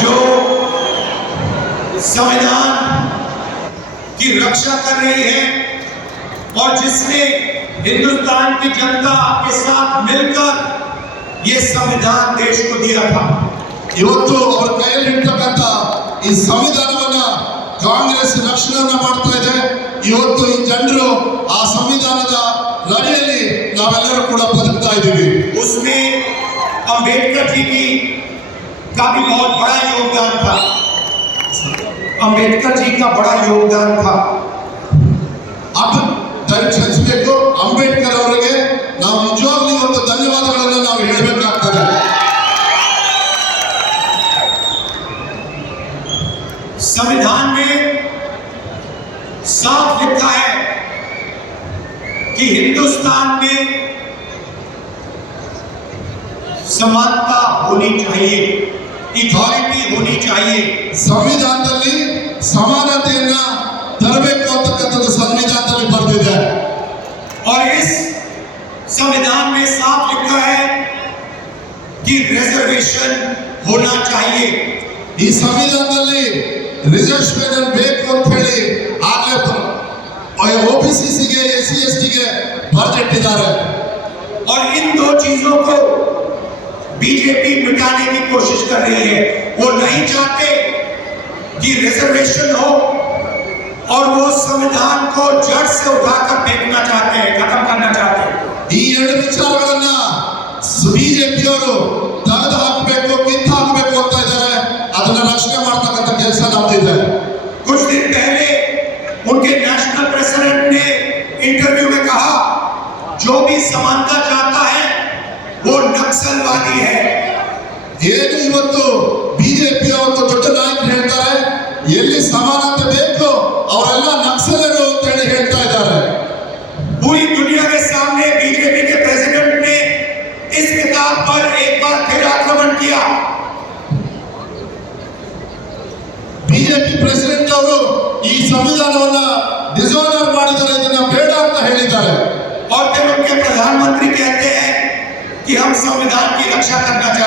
जो संविधान की रक्षा कर रही है और जिसने हिंदुस्तान की जनता आपके साथ मिलकर यह संविधान देश को दिया था इवतो ಅವರು ಕೈಯಲ್ಲಿ ಇತ್ತು ಅಂತ ಈ ಸಂವಿಧಾನವನ್ನು ಕಾಂಗ್ರೆಸ್ ನಶನನ್ನ ಮಾಡ್ತಿದೆ ಇವತ್ತು ಈ ಜನರು ಆ ಸಂವಿಧಾನದ ನಲ್ಲಿ ನಾವೆಲ್ಲರೂ ಕೂಡ ಪ ฎ ಕತಾ ಇದ್ದೀವಿ ਉਸಮೇ ಅಂಬೇಡ್ಕರ್ ಜಿ ಗಳು का भी बहुत बड़ा योगदान था अंबेडकर जी का बड़ा योगदान था अब ಚರ್ಚಿಸಬೇಕು ಅಂಬೇಡ್ಕರ್ ಅವರಿಗೆ ನಾವು ನಿಜವಾಗ್ಲೂ ಇವತ್ತು ಧನ್ಯವಾದಗಳನ್ನು ನಾವು ಹೇಳಬೇಕಾಗ್ತದೆ संविधान में साफ लिखा है कि हिंदुस्तान में समानता होनी चाहिए इक्वलिटी होनी चाहिए संविधान ने समानता देना तरबेक ಅಂತದ ಸಂವಿಧಾನದಲ್ಲಿ ಬರ್ತಿದೆ ಆರ್ ಈಸ್ ಸಂವಿಧಾನ میں साफ लिखा है कि रिजर्वेशन होना चाहिए ಈ ಸಂವಿಧಾನದಲ್ಲಿ ರಿಸರ್ವೇಶನ್ ಬೇಕು ಅಂತ ಹೇಳಿ ಆಗ್ಲೇ ಬಂತು ಐ ಆರ್ ओबीसी सीजी एससी एसटी ಗೆ ಬಜೆಟ್ ಇದಾರೆ اور ఇన్ دو چیزوں کو बीजेपी मिटाने की कोशिश कर रही है वो नहीं चाहते कि रिजर्वेशन हो और वो संविधान को जड़ से उठाकर फेंकना चाहते हैं खत्म करना चाहते हैं कुछ दिन पहले उनके नेशनल प्रेसिडेंट ने इंटरव्यू में कहा जो भी समानता वो नक्सलवादी है ये तो इवतो बीजेपी ಅಂತ ದೊಡ್ಡ ನಾಯಕ ಹೇಳ್ತಾರೆ ಇಲ್ಲಿ ಸಮಾನತೆ ಬೇಕು ಅವರೇಲ್ಲ नक्सಲೇರು ಅಂತ ಹೇಳಿ ಹೇಳ್ತಾ ಇದ್ದಾರೆ پوری duniya کے سامنے बीजेपी کے President نے اس کتاب پر ایک بار پھر आक्रमण کیا बीजेपी President ಅವರು ಈ ಸಮುದಾಯನ disown ಮಾಡಿದರೋ ಇದನ್ನ ಬೇಡ ಅಂತ ಹೇಳ್ತಾಾರೆ ಆಕೆ ಮುಖ್ಯ ಪ್ರಧಾನಮಂತ್ರಿ টাকা